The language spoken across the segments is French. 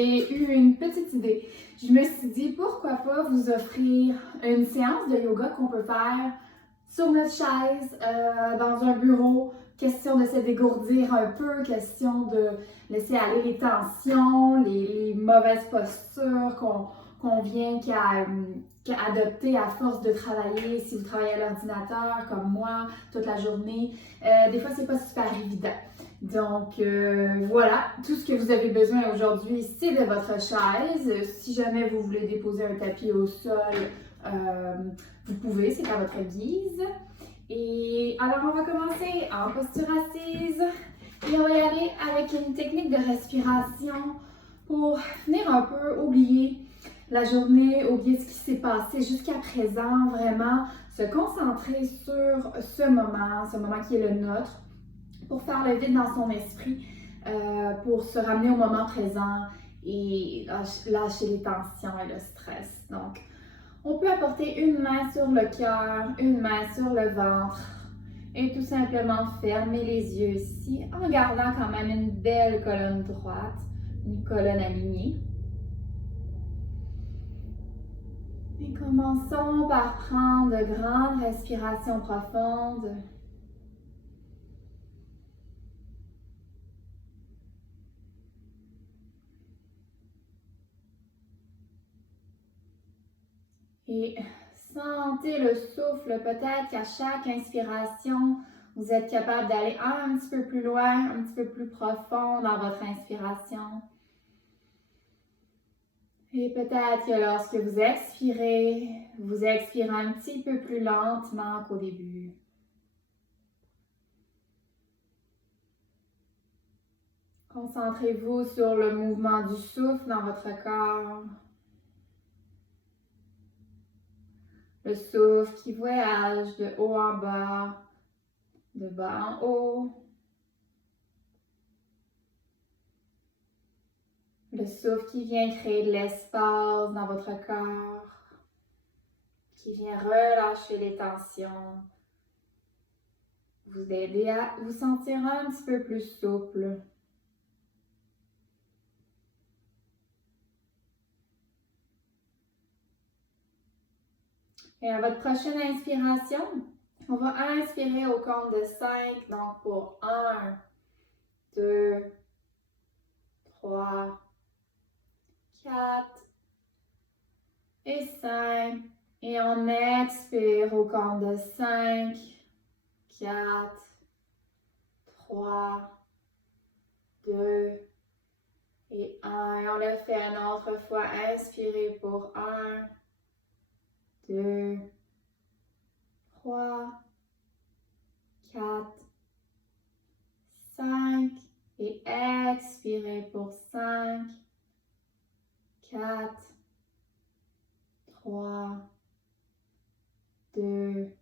J'ai eu une petite idée. Je me suis dit, pourquoi pas vous offrir une séance de yoga qu'on peut faire sur notre chaise, dans un bureau. Question de se dégourdir un peu, question de laisser aller les tensions, les mauvaises postures qu'on vient qu'à adopter à force de travailler. Si vous travaillez à l'ordinateur, comme moi, toute la journée, des fois, c'est pas super évident. Donc voilà, tout ce que vous avez besoin aujourd'hui, c'est de votre chaise. Si jamais vous voulez déposer un tapis au sol, vous pouvez, c'est à votre guise. Et alors on va commencer en posture assise et on va y aller avec une technique de respiration pour venir un peu oublier la journée, oublier ce qui s'est passé jusqu'à présent, vraiment se concentrer sur ce moment qui est le nôtre, pour faire le vide dans son esprit, pour se ramener au moment présent et lâcher les tensions et le stress. Donc, on peut apporter une main sur le cœur, une main sur le ventre et tout simplement fermer les yeux ici en gardant quand même une belle colonne droite, une colonne alignée. Et commençons par prendre de grandes respirations profondes. Et sentez le souffle, peut-être qu'à chaque inspiration, vous êtes capable d'aller un petit peu plus loin, un petit peu plus profond dans votre inspiration. Et peut-être que lorsque vous expirez un petit peu plus lentement qu'au début. Concentrez-vous sur le mouvement du souffle dans votre corps. Le souffle qui voyage de haut en bas, de bas en haut. Le souffle qui vient créer de l'espace dans votre corps, qui vient relâcher les tensions, vous aider à vous sentir un petit peu plus souple. Et à votre prochaine inspiration, on va inspirer au compte de 5, donc pour 1, 2, 3, 4 et 5. Et on expire au compte de 5, 4, 3, 2 et 1. Et on le fait une autre fois. Inspirez pour 1, 2, 3, 4, 5 et expirez pour 5, 4, 3, 2,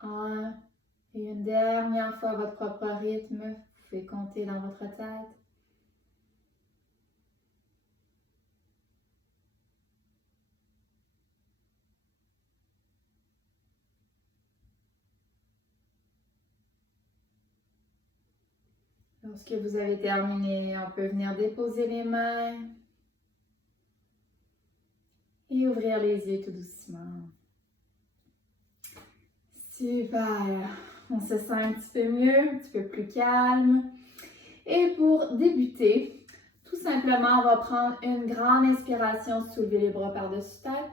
1. Et une dernière fois à votre propre rythme, vous pouvez compter dans votre tête. Lorsque vous avez terminé, on peut venir déposer les mains et ouvrir les yeux tout doucement. Super! On se sent un petit peu mieux, un petit peu plus calme. Et pour débuter, tout simplement, on va prendre une grande inspiration, soulever les bras par-dessus tête.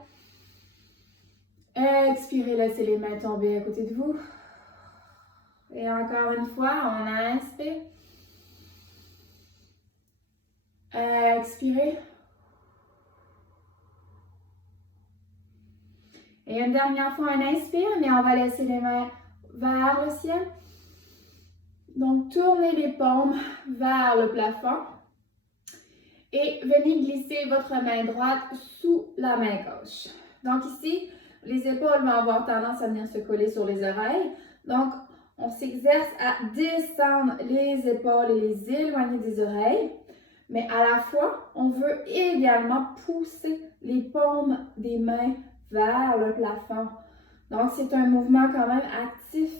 Expirez, laissez les mains tomber à côté de vous. Et encore une fois, on inspire. Expirez. Et une dernière fois, on inspire, mais on va laisser les mains vers le ciel. Donc, tournez les paumes vers le plafond. Et venez glisser votre main droite sous la main gauche. Donc ici, les épaules vont avoir tendance à venir se coller sur les oreilles. Donc, on s'exerce à descendre les épaules et les éloigner des oreilles. Mais à la fois, on veut également pousser les paumes des mains vers le plafond. Donc, c'est un mouvement quand même actif.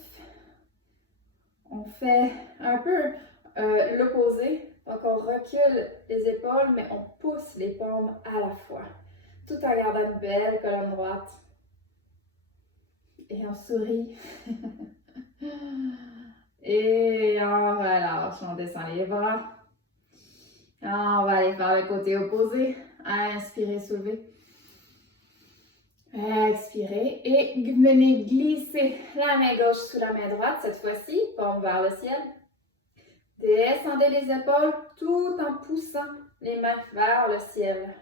On fait un peu l'opposé. Donc, on recule les épaules, mais on pousse les paumes à la fois, tout en gardant une belle colonne droite. Et on sourit. Et on relâche, on descend les bras. On va aller faire le côté opposé. Inspirez, soulevez. Expirez et venez glisser la main gauche sous la main droite. Cette fois-ci, paume vers le ciel. Descendez les épaules tout en poussant les mains vers le ciel.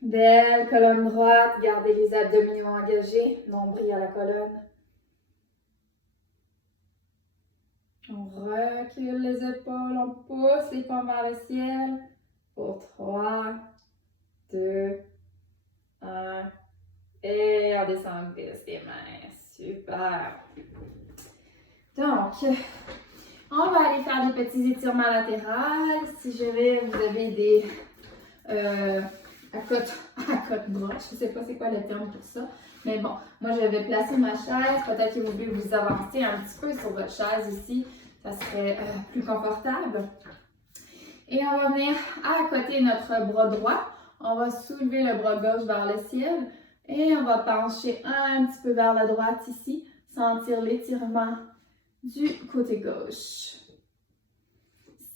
Belle colonne droite, gardez les abdominaux engagés, nombril à la colonne. On recule les épaules, on pousse les paumes vers le ciel. Pour 3, 2, 1. Et on descend, glisse les mains. Super. Donc, on va aller faire des petits étirements latéraux. Si jamais vous avez des à côte bras, je ne sais pas c'est quoi le terme pour ça. Mais bon, moi je vais placer ma chaise. Peut-être que vous pouvez vous avancer un petit peu sur votre chaise ici. Ça serait plus confortable. Et on va venir accoter notre bras droit. On va soulever le bras gauche vers le ciel. Et on va pencher un petit peu vers la droite ici. Sentir l'étirement du côté gauche.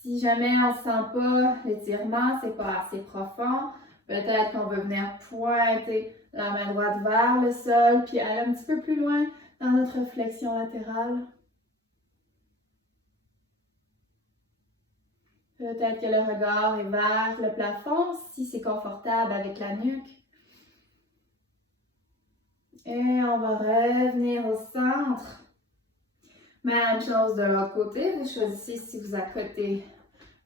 Si jamais on ne sent pas l'étirement, c'est pas assez profond, peut-être qu'on va venir pointer la main droite vers le sol, puis aller un petit peu plus loin dans notre flexion latérale. Peut-être que le regard est vers le plafond, si c'est confortable avec la nuque. Et on va revenir au centre. Même chose de l'autre côté, vous choisissez si vous accotez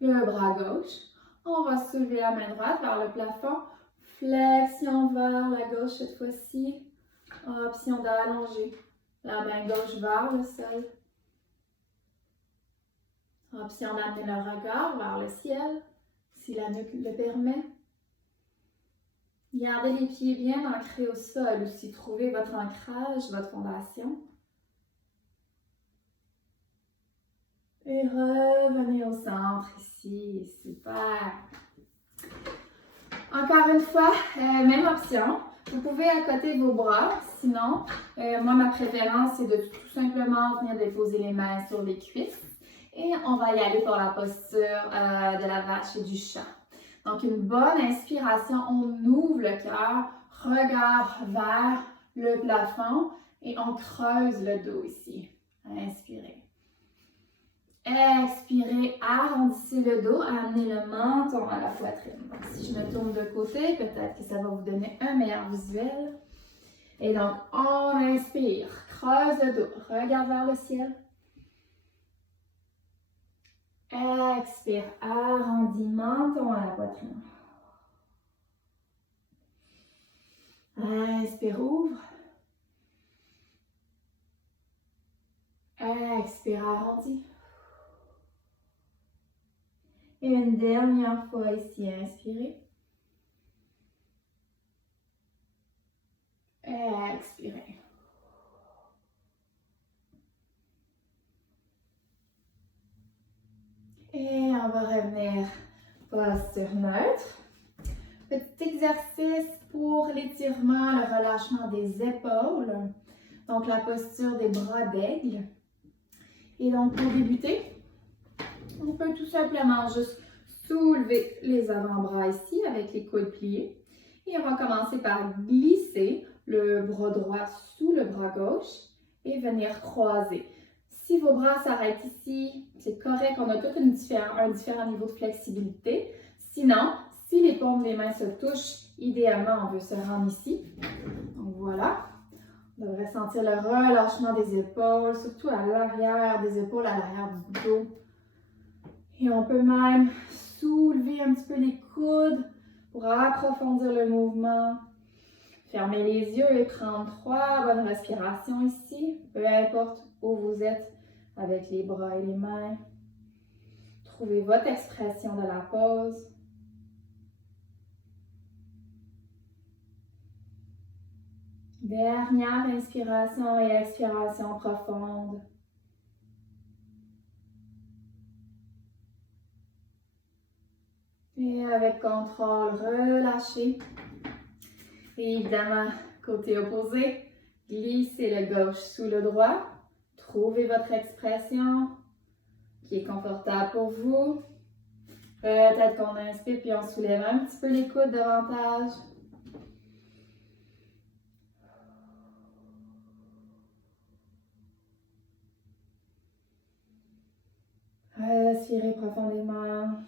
le bras gauche. On va soulever la main droite vers le plafond. Flexion vers la gauche cette fois-ci. Option d'allonger la main gauche vers le sol. Option d'amener le regard vers le ciel, si la nuque le permet. Gardez les pieds bien ancrés au sol aussi. Trouvez votre ancrage, votre fondation. Et revenez au centre ici. Super. Encore une fois, même option. Vous pouvez accoter vos bras. Sinon, moi, ma préférence, c'est de tout simplement venir déposer les mains sur les cuisses. Et on va y aller pour la posture de la vache et du chat. Donc, une bonne inspiration. On ouvre le cœur, regard vers le plafond et on creuse le dos ici. Inspirez. Expirez, arrondissez le dos, amenez le menton à la poitrine. Donc, si je me tourne de côté, peut-être que ça va vous donner un meilleur visuel. Et donc, on inspire, creuse le dos, regarde vers le ciel. Expire, arrondis, menton à la poitrine. Inspire, ouvre. Expire, arrondis. Et une dernière fois ici, inspirez. Expirez. Et on va revenir posture neutre. Petit exercice pour l'étirement, le relâchement des épaules. Donc la posture des bras d'aigle. Et donc pour débuter, on peut tout simplement juste soulever les avant-bras ici avec les coudes pliés. Et on va commencer par glisser le bras droit sous le bras gauche et venir croiser. Si vos bras s'arrêtent ici, c'est correct, on a tout un différent niveau de flexibilité. Sinon, si les paumes des mains se touchent, idéalement, on veut se rendre ici. Donc voilà. On devrait sentir le relâchement des épaules, surtout à l'arrière des épaules, à l'arrière du dos. Et on peut même soulever un petit peu les coudes pour approfondir le mouvement. Fermez les yeux et prendre 3 bonnes respirations ici, peu importe où vous êtes avec les bras et les mains. Trouvez votre expression de la pause. Dernière inspiration et expiration profonde. Et avec contrôle, relâchez. Et évidemment, côté opposé, glissez le gauche sous le droit. Trouvez votre expression qui est confortable pour vous. Peut-être qu'on inspire puis on soulève un petit peu les coudes davantage. Respirez profondément.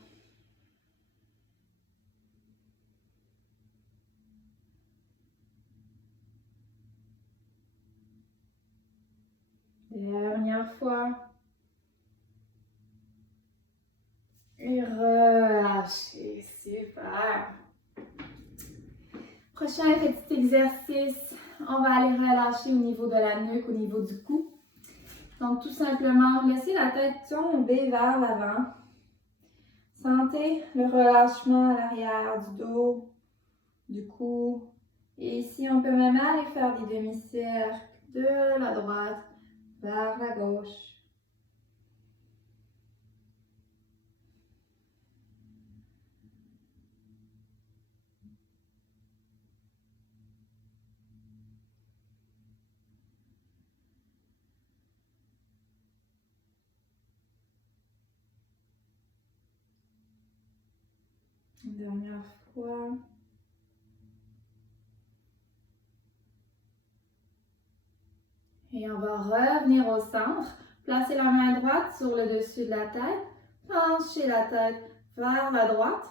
Dernière fois. Et relâchez. Super. Prochain petit exercice. On va aller relâcher au niveau de la nuque, au niveau du cou. Donc, tout simplement, laissez la tête tomber vers l'avant. Sentez le relâchement à l'arrière du dos, du cou. Et ici, on peut même aller faire des demi-cercles de la droite vers la gauche. Une dernière fois. Et on va revenir au centre. Placez la main droite sur le dessus de la tête. Penchez la tête vers la droite.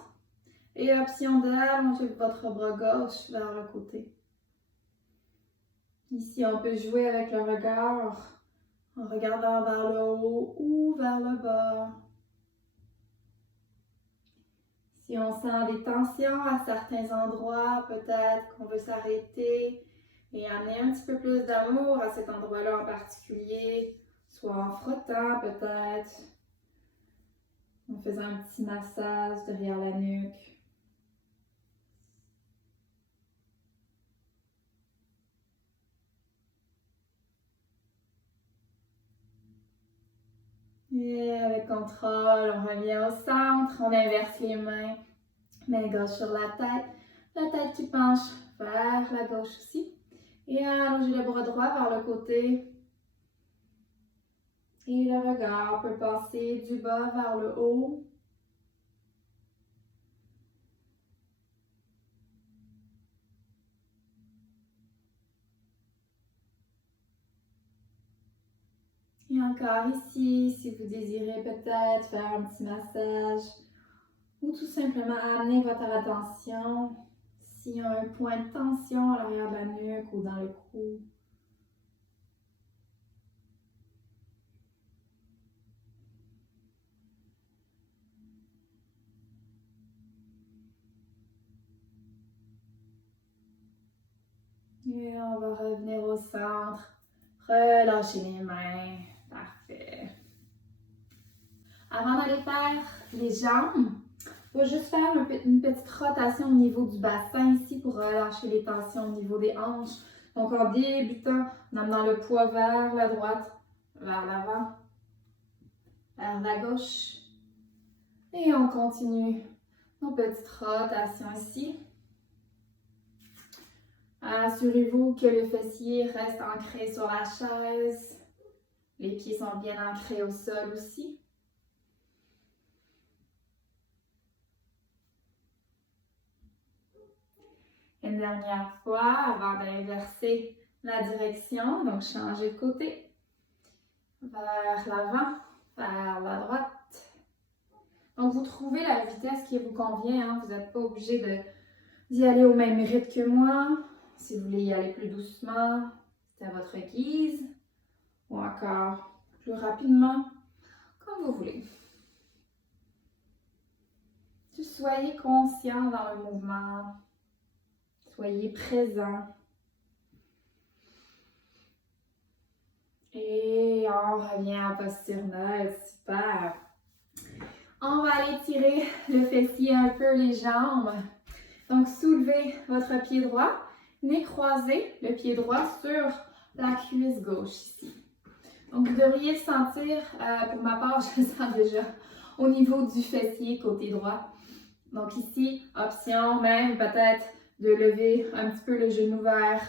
Et option d'allonger votre bras gauche vers le côté. Ici, on peut jouer avec le regard en regardant vers le haut ou vers le bas. Si on sent des tensions à certains endroits, peut-être qu'on veut s'arrêter et amener un petit peu plus d'amour à cet endroit-là en particulier, soit en frottant peut-être, en faisant un petit massage derrière la nuque. Et avec contrôle, on revient au centre, on inverse les mains, main gauche sur la tête qui penche vers la gauche aussi. Et allongez le bras droit vers le côté. Et le regard peut passer du bas vers le haut. Et encore ici, si vous désirez peut-être faire un petit massage ou tout simplement amener votre attention s'il y a un point de tension à l'arrière de la nuque ou dans le cou. Et on va revenir au centre. Relâchez les mains. Parfait. Avant d'aller faire les jambes, on va juste faire une petite rotation au niveau du bassin ici pour relâcher les tensions au niveau des hanches. Donc en débutant, en amenant le poids vers la droite, vers l'avant, vers la gauche. Et on continue nos petites rotations ici. Assurez-vous que le fessier reste ancré sur la chaise. Les pieds sont bien ancrés au sol aussi. Une dernière fois avant d'inverser la direction, donc changer de côté. Vers l'avant, vers la droite. Donc vous trouvez la vitesse qui vous convient, hein? Vous n'êtes pas obligé d'y aller au même rythme que moi. Si vous voulez y aller plus doucement, c'est à votre guise. Ou encore plus rapidement, comme vous voulez. Juste soyez conscient dans le mouvement. Soyez présent. Et on revient en posture neutre. Super. On va aller tirer le fessier un peu, les jambes. Donc, soulevez votre pied droit. Nez croisé, le pied droit sur la cuisse gauche ici. Donc, vous devriez le sentir, pour ma part, je le sens déjà au niveau du fessier côté droit. Donc ici, option même peut-être de lever un petit peu le genou vers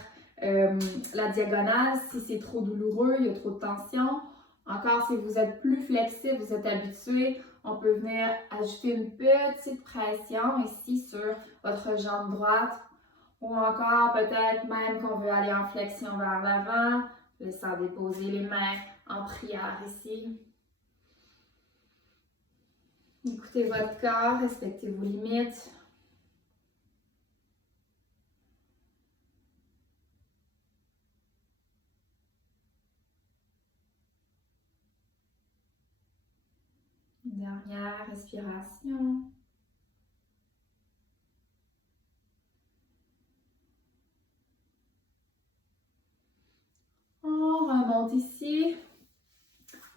la diagonale si c'est trop douloureux, il y a trop de tension. Encore, si vous êtes plus flexible, vous êtes habitué, on peut venir ajouter une petite pression ici sur votre jambe droite. Ou encore, peut-être même qu'on veut aller en flexion vers l'avant, laissant déposer les mains en prière ici. Écoutez votre corps, respectez vos limites. Dernière respiration. On remonte ici.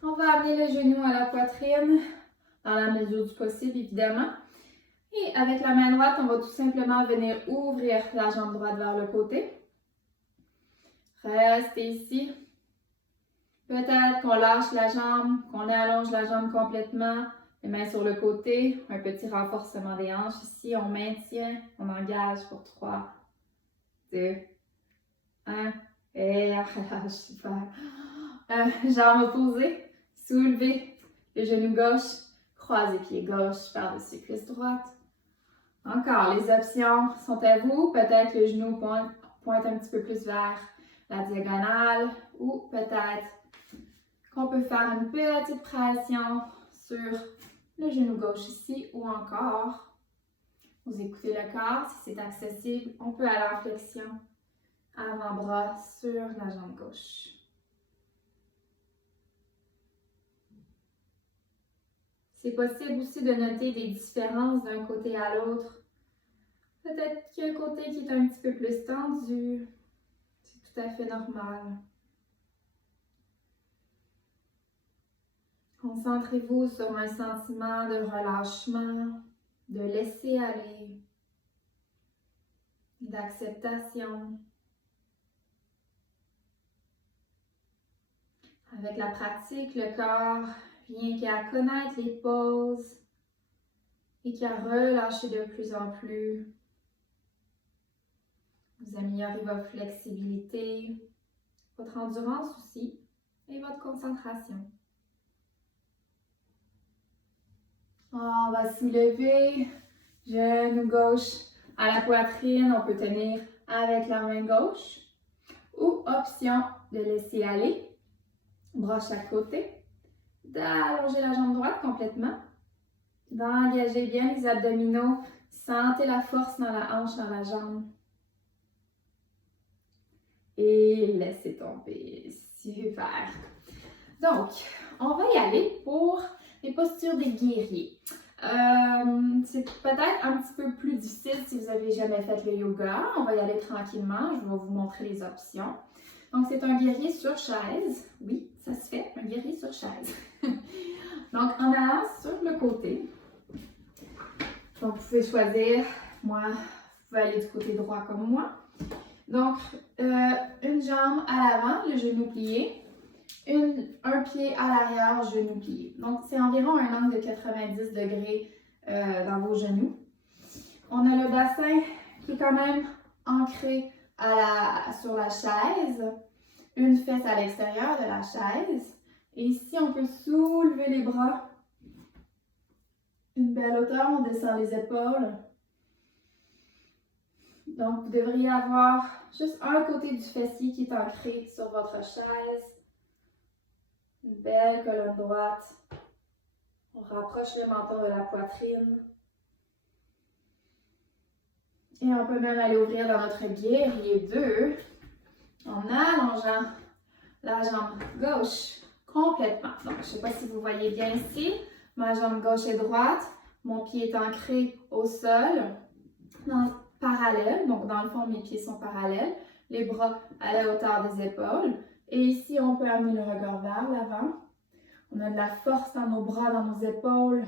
On va amener le genou à la poitrine, dans la mesure du possible, évidemment. Et avec la main droite, on va tout simplement venir ouvrir la jambe droite vers le côté. Restez ici. Peut-être qu'on lâche la jambe, qu'on allonge la jambe complètement, les mains sur le côté, un petit renforcement des hanches ici, on maintient, on engage pour 3, 2, 1, et relâche, super. Jambes opposées, soulevez le genou gauche, croisez pied gauche par-dessus cuisse droite. Encore, les options sont à vous, peut-être le genou pointe un petit peu plus vers la diagonale, ou peut-être qu'on peut faire une petite pression sur le genou gauche ici ou encore, vous écoutez le corps, si c'est accessible, on peut aller en flexion, avant-bras sur la jambe gauche. C'est possible aussi de noter des différences d'un côté à l'autre. Peut-être qu'il y a un côté qui est un petit peu plus tendu, c'est tout à fait normal. Concentrez-vous sur un sentiment de relâchement, de laisser aller, d'acceptation. Avec la pratique, le corps vient qu'à connaître les pauses et qu'à relâcher de plus en plus. Vous améliorez votre flexibilité, votre endurance aussi et votre concentration. On va soulever, genou gauche à la poitrine, on peut tenir avec la main gauche. Ou option de laisser aller, bras chaque côté, d'allonger la jambe droite complètement, d'engager bien les abdominaux, sentez la force dans la hanche, dans la jambe. Et laissez tomber, super. Donc, on va y aller pour les postures des guerriers. C'est peut-être un petit peu plus difficile si vous n'avez jamais fait le yoga. On va y aller tranquillement, je vais vous montrer les options. Donc, c'est un guerrier sur chaise. Oui, ça se fait, un guerrier sur chaise. Donc, en allant sur le côté. Donc, vous pouvez choisir, moi, vous pouvez aller du côté droit comme moi. Donc, une jambe à l'avant, le genou plié. Un pied à l'arrière, genou plié. Donc, c'est environ un angle de 90 degrés dans vos genoux. On a le bassin qui est quand même ancré sur la chaise. Une fesse à l'extérieur de la chaise. Et ici, on peut soulever les bras. Une belle hauteur, on descend les épaules. Donc, vous devriez avoir juste un côté du fessier qui est ancré sur votre chaise. Une belle colonne droite. On rapproche le menton de la poitrine. Et on peut même aller ouvrir dans notre guerrier 2 en allongeant la jambe gauche complètement. Donc, je ne sais pas si vous voyez bien ici. Ma jambe gauche est droite. Mon pied est ancré au sol, parallèle. Donc, dans le fond, mes pieds sont parallèles. Les bras à la hauteur des épaules. Et ici, on peut amener le regard vers l'avant. On a de la force dans nos bras, dans nos épaules.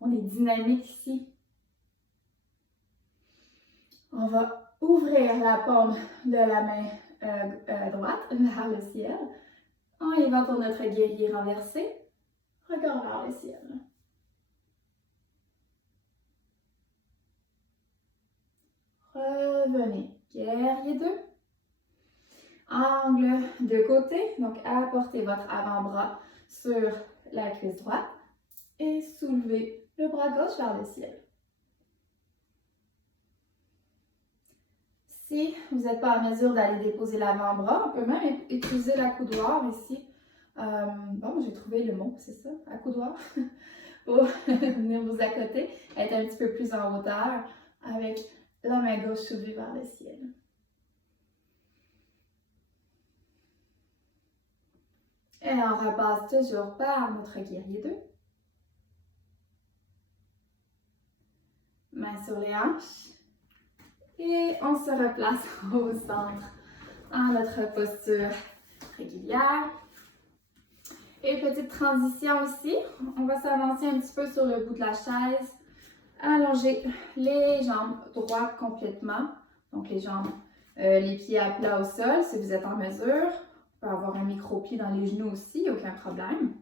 On est dynamique ici. On va ouvrir la paume de la main droite vers le ciel. On y va pour notre guerrier renversé. Regard vers le ciel. revenez. Guerrier 2. Angle de côté, donc apportez votre avant-bras sur la cuisse droite et soulevez le bras gauche vers le ciel. Si vous n'êtes pas en mesure d'aller déposer l'avant-bras, on peut même utiliser l'accoudoir ici. Bon, j'ai trouvé le mot, c'est ça, accoudoir, pour venir vous accoter, être un petit peu plus en hauteur avec la main gauche soulevée vers le ciel. Et on repasse toujours par notre guerrier 2. Main sur les hanches. Et on se replace au centre en notre posture régulière. Et petite transition ici, on va s'avancer un petit peu sur le bout de la chaise. Allonger les jambes droites complètement. Donc les jambes, les pieds à plat au sol si vous êtes en mesure. On peut avoir un micro-pied dans les genoux aussi, aucun problème.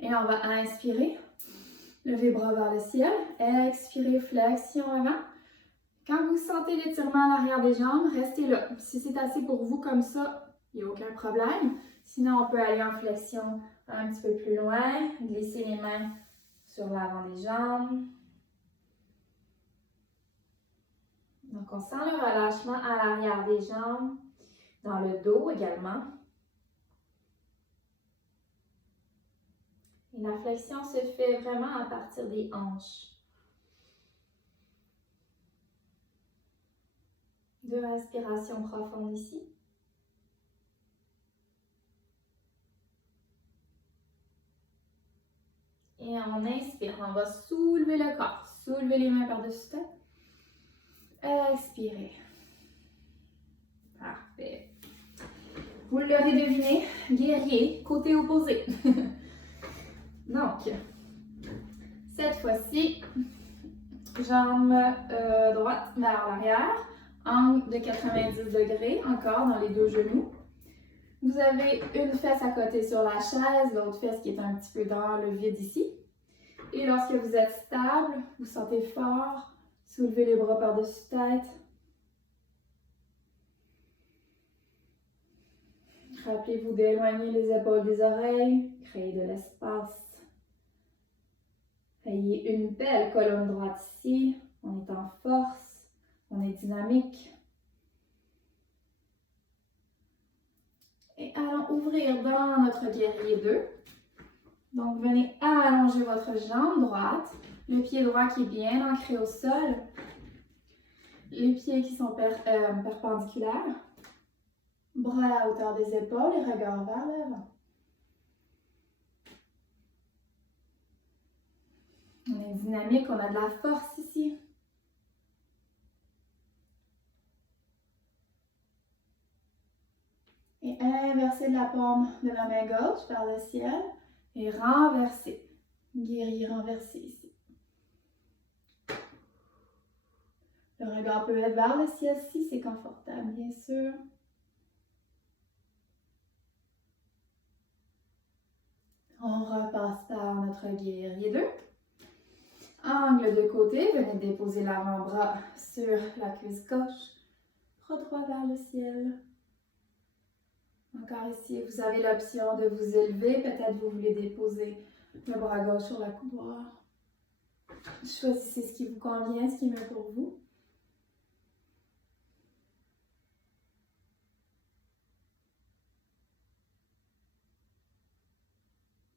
Et on va inspirer, lever les bras vers le ciel. Expirer, flexion avant. Quand vous sentez l'étirement à l'arrière des jambes, restez là. Si c'est assez pour vous comme ça, il n'y a aucun problème. Sinon, on peut aller en flexion un petit peu plus loin. Glisser les mains sur l'avant des jambes. Donc, on sent le relâchement à l'arrière des jambes, dans le dos également. Et la flexion se fait vraiment à partir des hanches. 2 respirations profondes ici. Et on inspire, on va soulever le corps, soulever les mains par-dessus tête. Expirez. Parfait. Vous l'aurez deviné, guerrier, côté opposé. Donc, cette fois-ci, jambe droite vers l'arrière. Angle de 90 degrés, encore dans les 2 genoux. Vous avez une fesse à côté sur la chaise, l'autre fesse qui est un petit peu dans le vide ici. Et lorsque vous êtes stable, vous sentez fort, soulevez les bras par-dessus tête. Rappelez-vous d'éloigner les épaules des oreilles, créer de l'espace. Ayez une belle colonne droite ici, on est en force. On est dynamique. Et allons ouvrir dans notre guerrier 2. Donc, venez allonger votre jambe droite. Le pied droit qui est bien ancré au sol. Les pieds qui sont perpendiculaires. Bras à la hauteur des épaules et regard vers l'avant. On est dynamique, on a de la force ici. Et inverser la paume de la main gauche vers le ciel et renverser. Guerrier renversé ici. Le regard peut être vers le ciel si c'est confortable, bien sûr. On repasse par notre guerrier 2. Angle de côté, venez déposer l'avant-bras sur la cuisse gauche. Bras droit vers le ciel. Encore ici, vous avez l'option de vous élever. Peut-être vous voulez déposer le bras gauche sur la coudoir. Choisissez ce qui vous convient, ce qui est mieux pour vous.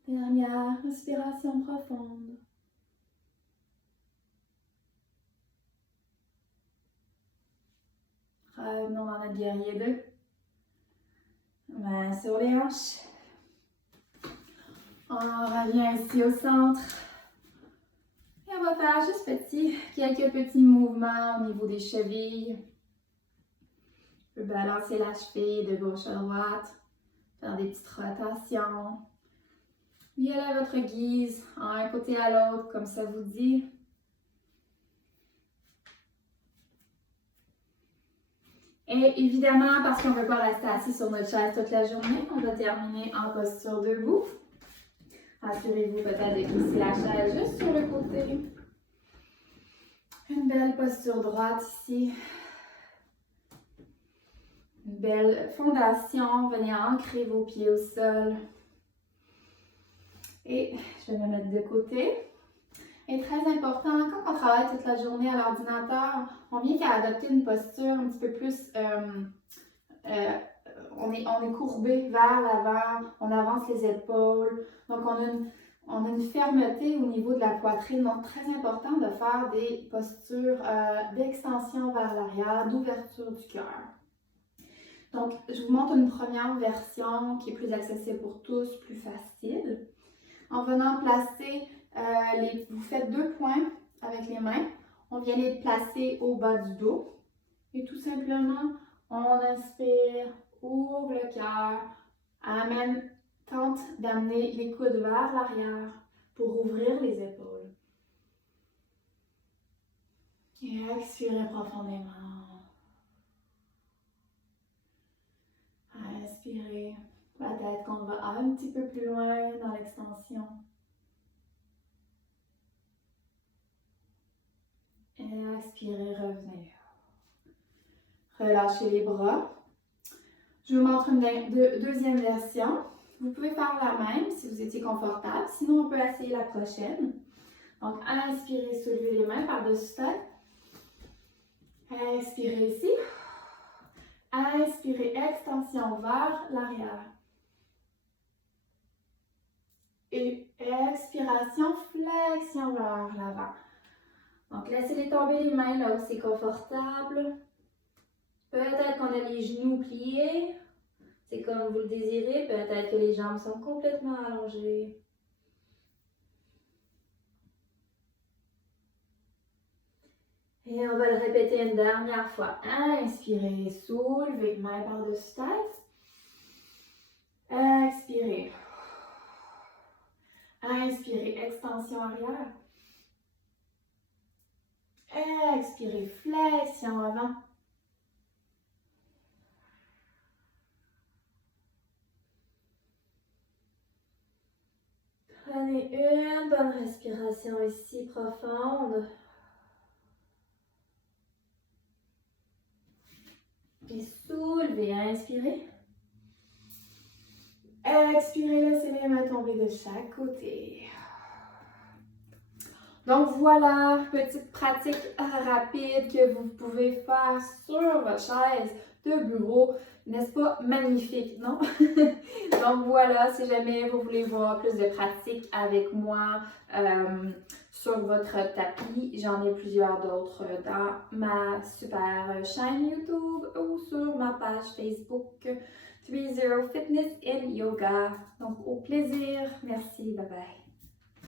Dernière respiration profonde. Revenons dans notre guerrier 2. Main sur les hanches. On revient ici au centre. Et on va faire juste quelques petits mouvements au niveau des chevilles. Vous pouvez balancer la cheville de gauche à droite. Faire des petites rotations. Y aller à votre guise, un côté à l'autre, comme ça vous dit. Et évidemment, parce qu'on ne veut pas rester assis sur notre chaise toute la journée, on va terminer en posture debout. Assurez-vous peut-être de glisser la chaise juste sur le côté. Une belle posture droite ici. Une belle fondation. Venez ancrer vos pieds au sol. Et je vais me mettre de côté. Et très important, quand on travaille toute la journée à l'ordinateur, on vient qu'à adopter une posture un petit peu plus... on est courbé vers l'avant, on avance les épaules. Donc, on a une fermeté au niveau de la poitrine. Donc, très important de faire des postures d'extension vers l'arrière, d'ouverture du cœur. Donc, je vous montre une première version qui est plus accessible pour tous, plus facile. En venant placer, vous faites 2 points avec les mains. On vient les placer au bas du dos. Et tout simplement, on inspire, ouvre le cœur, tente d'amener les coudes vers l'arrière pour ouvrir les épaules. Et expirez profondément. Inspirez. Peut-être qu'on va un petit peu plus loin dans l'extension. Et expirez, revenez. Relâchez les bras. Je vous montre une deuxième version. Vous pouvez faire la même si vous étiez confortable. Sinon, on peut essayer la prochaine. Donc, inspirez, soulevez les mains par-dessus tête. Inspirez ici. Inspirez, extension vers l'arrière. Et expiration, flexion vers l'avant. Donc, laissez-les tomber les mains là où c'est confortable. Peut-être qu'on a les genoux pliés. C'est comme vous le désirez. Peut-être que les jambes sont complètement allongées. Et on va le répéter une dernière fois. Inspirez, soulevez, main par-dessus tête. Expirez. Inspirez, extension arrière. Expirez, flexion avant. Prenez une bonne respiration ici profonde. Et soulevez, inspirez. Expirez, laissez les mains tomber de chaque côté. Donc voilà, petite pratique rapide que vous pouvez faire sur votre chaise de bureau. N'est-ce pas magnifique, non? Donc voilà, si jamais vous voulez voir plus de pratiques avec moi sur votre tapis, j'en ai plusieurs d'autres dans ma super chaîne YouTube ou sur ma page Facebook 30 Fitness and Yoga. Donc au plaisir, merci, bye bye.